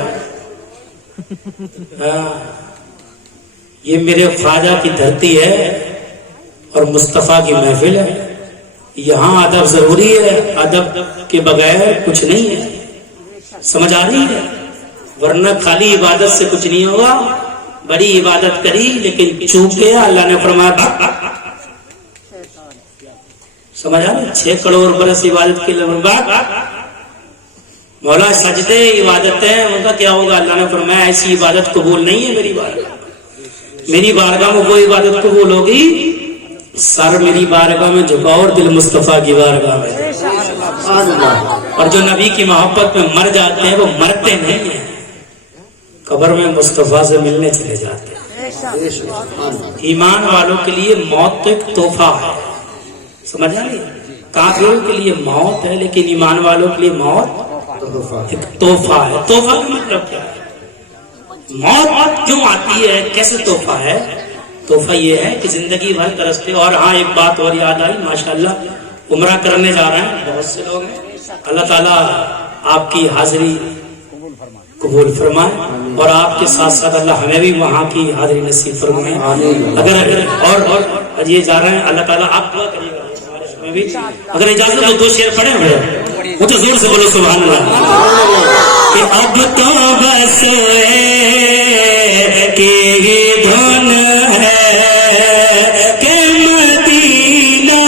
یہ میرے خواجہ کی دھرتی ہے اور مصطفیٰ کی محفل ہے. یہاں ادب ضروری ہے, ادب کے بغیر کچھ نہیں ہے. سمجھ آ رہی ہے؟ ورنہ خالی عبادت سے کچھ نہیں ہوگا. بڑی عبادت کری لیکن چوک گیا, اللہ نے فرمایا سمجھ آ رہی, 6 کروڑ برس عبادت کے لیے مولا سجدے عبادتیں, ان کا کیا ہوگا؟ اللہ نے فرمایا ایسی عبادت قبول نہیں ہے میری بارگاہ. میری بارگاہ میں وہ عبادت قبول ہوگی سر میری بارگاہ میں جھکاؤ اور دل مصطفیٰ کی بارگاہ میں. اور جو نبی کی محبت میں مر جاتے ہیں وہ مرتے نہیں ہیں, قبر میں مصطفیٰ سے ملنے چلے جاتے ہیں. ایمان والوں کے لیے موت تو ایک تحفہ ہے, سمجھ آ رہی ہے؟ کافروں کے لیے موت ہے لیکن ایمان والوں کے لیے موت ایک تحفہ ہے. تحفہ کا مطلب کیا ہے؟ موت کیوں آتی ہے, کیسے تحفہ ہے؟ تحفہ یہ ہے کہ زندگی بھر ترستے. اور ہاں ایک بات اور یاد آئی, ماشاءاللہ عمرہ کرنے جا رہے ہیں بہت سے لوگ ہیں. اللہ تعالیٰ آپ کی حاضری قبول فرمائے اور آپ کے ساتھ ساتھ اللہ ہمیں بھی وہاں کی حاضری نصیب فرمائے. اگر اور یہ جا رہے ہیں, اللہ تعالیٰ آپ دعا کریے گا ہمیں بھی. اگر اجازت تو 2 شعر پڑھیں ہوئے, وہ تو زور سے بولو سبحان اللہ. کہ اب تو بس کہ یہ دھن ہے کہ مدینہ.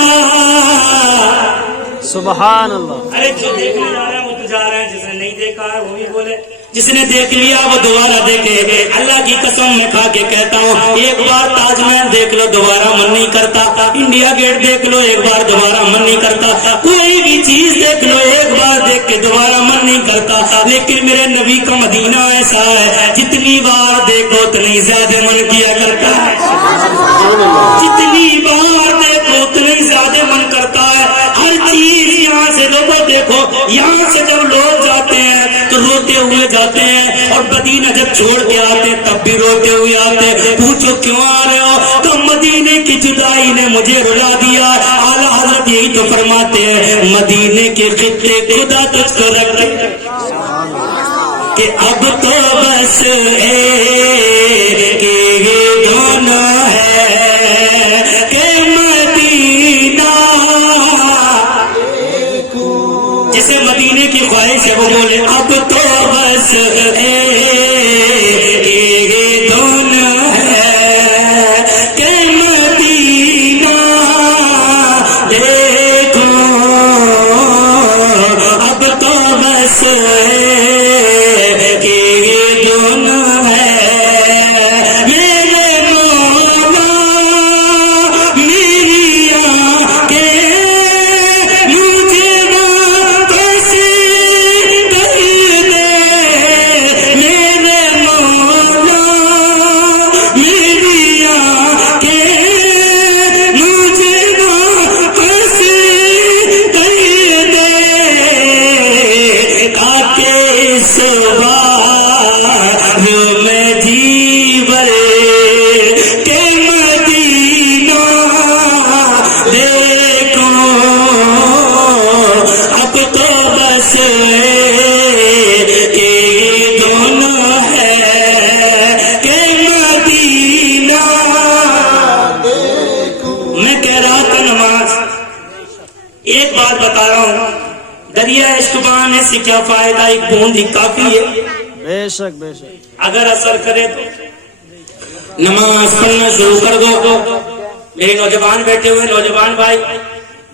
سبحان اللہ. ارے جو دیکھنے جا رہے ہیں وہ تو جا رہے ہیں, جس نے نہیں دیکھا ہے وہ بھی بولے, جس نے دیکھ لیا وہ دوبارہ دیکھے. اللہ کی قسم میں کھا کے کہتا ہوں, ایک بار تاج محل دیکھ لو دوبارہ من نہیں کرتا, انڈیا گیٹ دیکھ لو ایک بار دوبارہ من نہیں کرتا, کوئی بھی چیز دیکھ لو ایک بار دیکھ کے دوبارہ من نہیں کرتا. لیکن میرے نبی کا مدینہ ایسا ہے جتنی بار دیکھو اتنی زیادہ من کیا کرتا ہے. جتنی بار دیکھو اتنی زیادہ من کرتا ہے. ہر چیز یہاں سے لوگوں دیکھو, یہاں سے جب لوگ جاتے ہیں تو روتے ہوئے جاتے ہیں, اور مدینہ جب چھوڑ کے آتے تب بھی روتے ہوئے آتے. پوچھو کیوں آ رہے ہو؟ تو مدینے کی جدائی نے مجھے رلا دیا. اعلیٰ حضرت یہی تو فرماتے ہیں, مدینے کے خطے خدا تجھ کو رکھے کہ اب تو بس کہ یہ دونوں ہے کہ مدینہ. جسے مدینے کی خواہش ہے وہ بولے اب تو بس کہ یہ دونوں ہے کہ مدینہ دیکھو. اب تو بس کہ یہ دونوں ہے میرے مولا میری آنکھیں مجھے واپس کر دے. میرے مولا میری آنکھیں مجھے واپس کر دے. کاکے اس بار میں جی بھرے کہ مدینہ دیکھو. اب تو بس کہ یہ دونوں ہے کہ مدینہ. میں کہہ رہا تھا نماز, ایک بات بتا رہا ہوں, دریا عشق بہانے سے کیا فائدہ, ایک بوند ہی کافی ہے. بے شک بے شک. اگر اثر کرے تو نماز پڑھنا شروع کر دو. میرے نوجوان بیٹھے ہوئے, نوجوان بھائی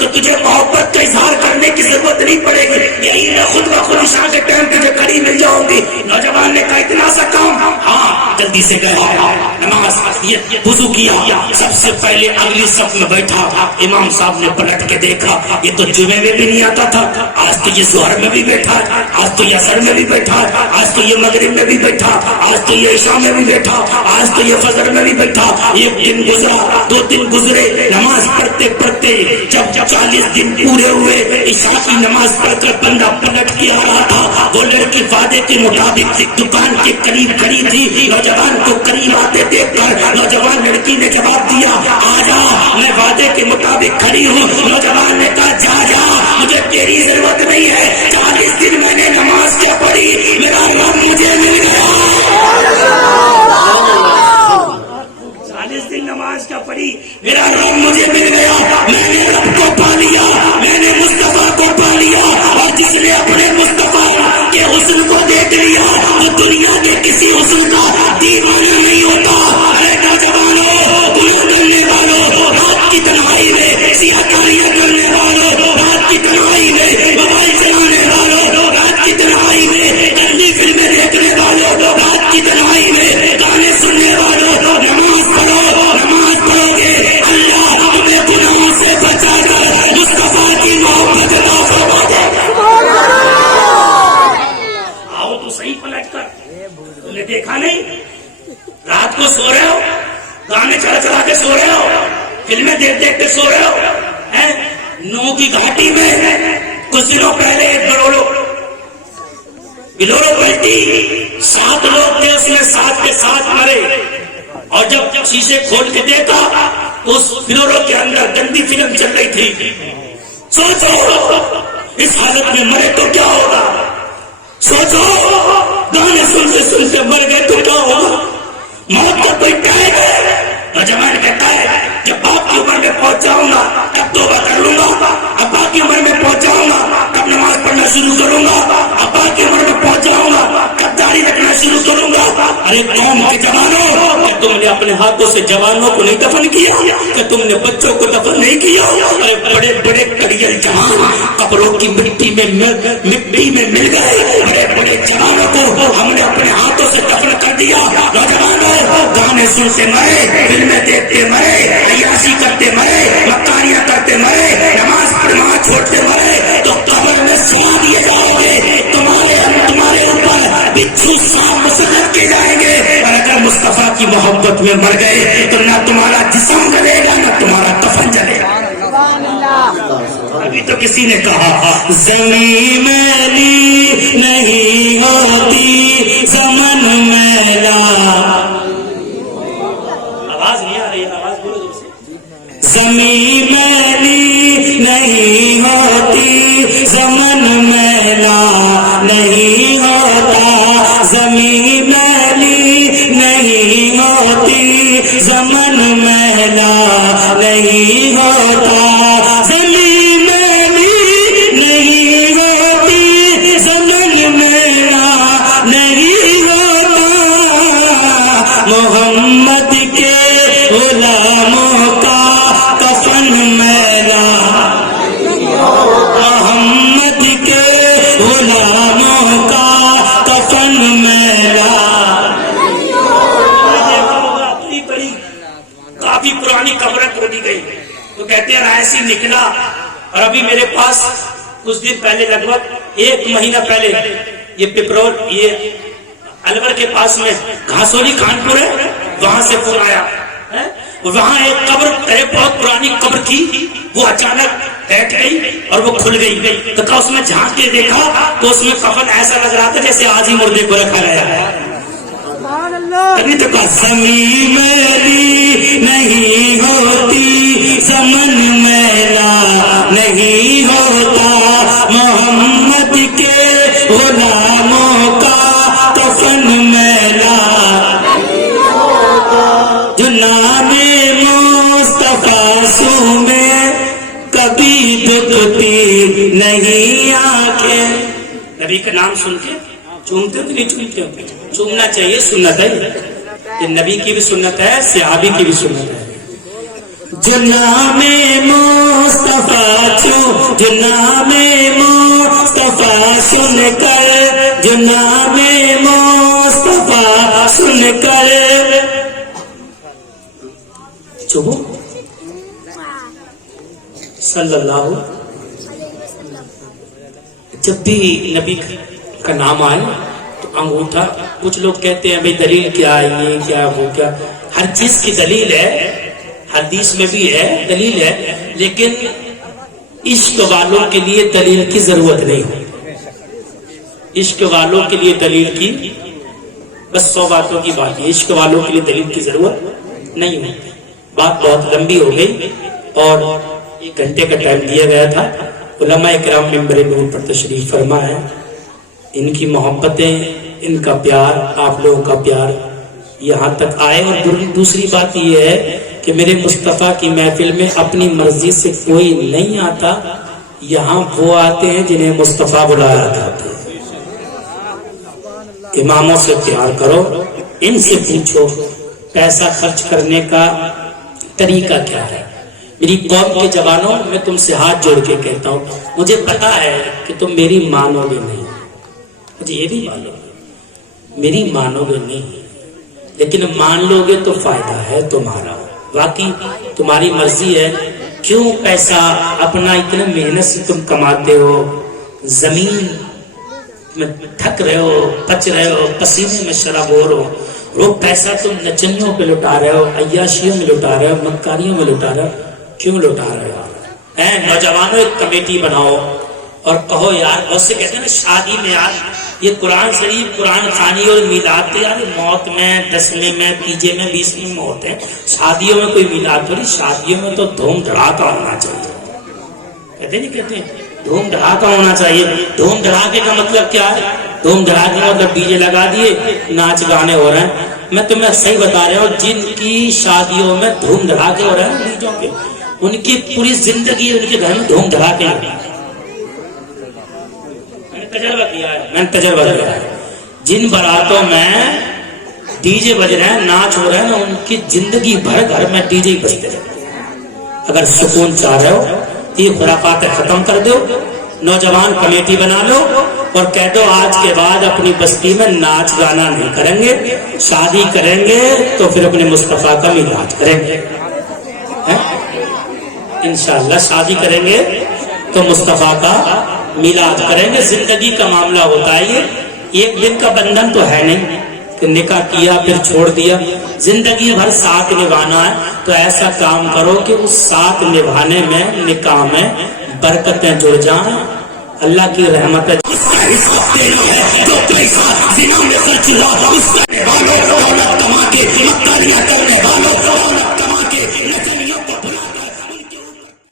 تو تجھے محبت کا اظہار کرنے کی ضرورت نہیں پڑے گی. یہی میں خود بخود عشاء کے ٹائم تجھے کھڑی مل جاؤں گی. نوجوان نے کہا اتنا سا کام؟ ہاں جلدی سے گیا, نماز وضو کیا, سب سے پہلے اگلی صف میں بیٹھا. امام صاحب نے پلٹ کے دیکھا, یہ تو جمعے میں بھی نہیں آتا تھا, آج تو یہ ظہر میں بھی بیٹھا, آج تو یہ عصر میں بھی بیٹھا, آج تو یہ مغرب میں بھی بیٹھا, آج تو یہ عشاء میں بھی بیٹھا, آج تو یہ فجر میں بھی بیٹھا. ایک دن گزرا, 2 دن گزرے, نماز پڑھتے پڑھتے جب 40 دن پورے ہوئے, عشاء کی نماز پڑھ کر بندہ پلٹ کے آ رہا تھا. وہ لڑکی وعدے کے مطابق دکان کے قریب کھڑی تھی. نوجوان کو قریب آتے دیکھ کر نوجوان لڑکی نے جواب دیا, آ جا, میں وعدے کے مطابق کھڑی ہوں. نوجوان نے کہا جا جا, مجھے تیری ضرورت نہیں ہے. 40 دن میں نے نماز کیا پڑھی, میرا رب مجھے مل گیا. 40 دن نماز کیا پڑھی, میرا رب مجھے مل گیا. میں نے رب کو پا لیا, میں نے مصطفیٰ کو پا لیا. اور جس نے اپنے مصطفیٰ کے حسن کو دیکھ لیا وہ دنیا کے کسی حسن کا دیوانہ نہیں ہوتا. ارے نوجوانوں, گناہ کرنے والوں, رات کی تنہائی میں سیاکاریاں کرنے والوں, رات کی تنہائی میں موبائل چلانے والوں, رات کی تنہائی میں گندی فلمیں دیکھنے والوں, رات کی تنہائی میں گانے سننے والوں, نماز پڑھو. نماز پڑھو گے اللہ تمہیں گناہوں سے بچا کر مصطفیٰ کی محبت عطا فرما دے. آؤ تو صحیح پلٹ کر, تم نے دیکھا نہیں رات کو سو رہے ہو, گانے چلا چلا کے سو رہے ہو, فلمیں دیکھ دیکھ کے سو رہے ہو. نو کی گھاٹی میں کچھ دنوں پہلے ایک بلورو پلٹی, 7 لوگ تھے اس میں, 7 کے 7 مرے. اور جب شیشے کھول کے دیکھا تو اس بلورو کے اندر گندی فلم چل رہی تھی. سوچو اس حالت میں مرے تو کیا ہوگا, سوچو گانے سنتے سنتے مر گئے تو کیا ہوگا. موت کا کوئی ٹائم ہے. نوجوان کہتا ہے کہ باپ کی عمر میں پہنچ جاؤں گا تب توبہ کر لوں گا, ابا کی عمر میں پہنچ جاؤں گا تب نماز پڑھنا شروع کروں گا, ابا کی عمر میں پہنچ جاؤں گا تب داڑھی رکھنا شروع کروں گا. ارے قوم کے جوانوں, کہ تم نے اپنے ہاتھوں سے جوانوں کو نہیں دفن کیا, کہ تم نے بچوں کو دفن نہیں کیا. ارے بڑے بڑے کڑیل جوان قبروں کی مٹی میں مل گئے. بڑے بڑے جوانوں کو ہم نے اپنے ہاتھوں سے دفن کر دیا. نوجوانوں, گانے سنتے مرے, فلمیں دیکھتے مرے, عیاشی کرتے مرے, مکاریاں کرتے مرے, نماز پڑھنا چھوڑتے مرے, تو قبر میں سلا دیے جاؤ گے. تمہارے اوپر بچھو سانپ مسلط کیے جائیں گے. اور اگر مصطفیٰ کی محبت میں مر گئے تو نہ تمہارا جسم جلے گا نہ تمہارا کفن جلے گا. ابھی تو کسی نے کہا زمین میلی نہیں ہوتی زمن میلا. آواز نہیں آ رہی ہے, آواز بولو جب سے. زمین میلی نہیں ہوتی زمن میلا نہیں ہوتا, زمین میلی نہیں ہوتی زمن میلا نہیں ہوتا, زمین میلی نہیں ہوتی زمن میلا نہیں ہوتا. محمد کے غلاموں کا کفن میلا, محمد کے غلاموں کا کفن میلا. کافی پرانی قبریں کھودی گئی تو کہتے ہیں رائے سے نکلا. اور ابھی میرے پاس کچھ دن پہلے, لگ بھگ 1 مہینہ پہلے, یہ پپرور, یہ الور کے پاس میں گھاسولی کانپور ہے, وہاں سے فون آیا. وہاں ایک قبر ہے, بہت پرانی قبر تھی, وہ اچانک بیٹھ گئی اور وہ کھل گئی. تو کہا اس میں جھانک کے دیکھا تو اس میں کفن ایسا لگ رہا تھا جیسے آج ہی مردے کو رکھا گیا ہے. تو کہا زمین میلی نہیں ہوتی زمن میلا نہیں ہوتا, محمد کے غلاموں کا کفن میلا. جو نام مصطفیٰ سومے کبھی دکھتی نہیں آنکھیں. نبی کا نام سن کے چومتے تو نہیں چومتے, چومنا چاہیے, سنت ہے. یہ نبی کی بھی سنت ہے, صحابی کی بھی سنت ہے. جو نام مصطفیٰ چھو، جو نام مصطفیٰ سن کر، جو نام مصطفیٰ سن کر چوبو صلی اللہ، جب بھی نبی کا نام آئے تو انگوٹھا، کچھ لوگ کہتے ہیں بھئی دلیل کیا ہے، یہ کیا وہ کیا، ہر چیز کی دلیل ہے، حدیث میں بھی ہے دلیل ہے، لیکن عشق والوں کے لیے دلیل کی ضرورت نہیں ہے، عشق والوں کے لیے دلیل کی بس 100 باتوں کی بات ہے، عشق والوں کے لیے دلیل کی ضرورت نہیں ہوتی۔ بات بہت لمبی ہو گئی اور 1 گھنٹے کا ٹائم دیا گیا تھا۔ علماء اکرام ممبر نور پر تشریف فرما ہے، ان کی محبتیں، ان کا پیار، آپ لوگوں کا پیار یہاں تک آئے۔ اور دوسری بات یہ ہے کہ میرے مصطفیٰ کی محفل میں اپنی مرضی سے کوئی نہیں آتا، یہاں وہ آتے ہیں جنہیں مصطفیٰ بلایا جاتا ہے۔ اماموں سے پیار کرو، ان سے پوچھو پیسہ خرچ کرنے کا طریقہ کیا ہے۔ میری قوم کے جوانوں، میں تم سے ہاتھ جوڑ کے کہتا ہوں، مجھے پتا ہے کہ تم میری مانو گے نہیں، مجھے یہ بھی معلوم ہے میری مانو گے نہیں، لیکن مان لو گے تو فائدہ ہے تمہارا، واقعی تمہاری مرضی ہے۔ کیوں پیسہ اپنا اتنا محنت سے تم کماتے ہو، زمین میں تھک رہے ہو، پچ رہے ہو، پسینے میں شرابور ہو، وہ پیسہ تم نچنیوں پہ لٹا رہے ہو، عیاشیوں میں لٹا رہے ہو، مکاریوں میں لٹا رہے ہو، کیوں لٹا رہے ہو؟ نوجوانوں ایک کمیٹی بناؤ اور کہو یار، بہت سے کہتے ہیں نا شادی میں یار یہ قرآن شریف، قرآن خوانی اور میلاد تو یار موت میں 10ویں میں 3 میں 20 میں موت ہے، شادیوں میں کوئی میلاد تھوڑی، شادیوں میں تو دھوم دھڑاکا ہونا چاہیے، کہتے نہیں کہتے ہیں دھوم دھڑاکا ہونا چاہیے۔ دھوم دھڑاکے کا مطلب کیا ہے؟ دھوم دھڑاکے کا مطلب ڈی جے لگا دیے، ناچ گانے ہو رہے ہیں۔ میں تمہیں صحیح بتا رہا ہوں، جن کی شادیوں میں دھوم دھڑاکے ہو رہے ہیں ڈیجوں کے، ان کی پوری زندگی ان کے گھر میں دھوم دھڑاکے ہو رہے ہیں۔ میں نے تجربہ کیا ہے، جن براتوں میں ڈی جے بج رہے ہیں، ناچ ہو رہے ہیں نا، ان کی زندگی بھر گھر میں ڈی جے بجتے رہتے ہیں۔ اگر سکون چاہ رہے ہو تو یہ خرافات ختم کر دو، نوجوان کمیٹی بنا لو اور کہہ دو آج کے بعد اپنی بستی میں ناچ گانا نہیں کریں گے، شادی کریں گے تو پھر اپنے مصطفیٰ کا میلاد کریں گے، انشاءاللہ شادی کریں گے تو مصطفیٰ کا میلاد کریں گے۔ زندگی کا معاملہ ہوتا ہے، یہ ایک دن کا بندھن تو ہے نہیں کہ نکاح کیا پھر چھوڑ دیا، زندگی بھر ساتھ نبھانا ہے۔ تو ایسا کام کرو کہ اس ساتھ نبھانے میں، نکاح میں برکتیں جڑ جائیں، اللہ کی رحمت ہے۔ اس کا حساب دینا ہے، جو پیسہ زنا میں خرچ ہوا اس کا والوں، دولت کما کے مکاریاں کرنے والوں،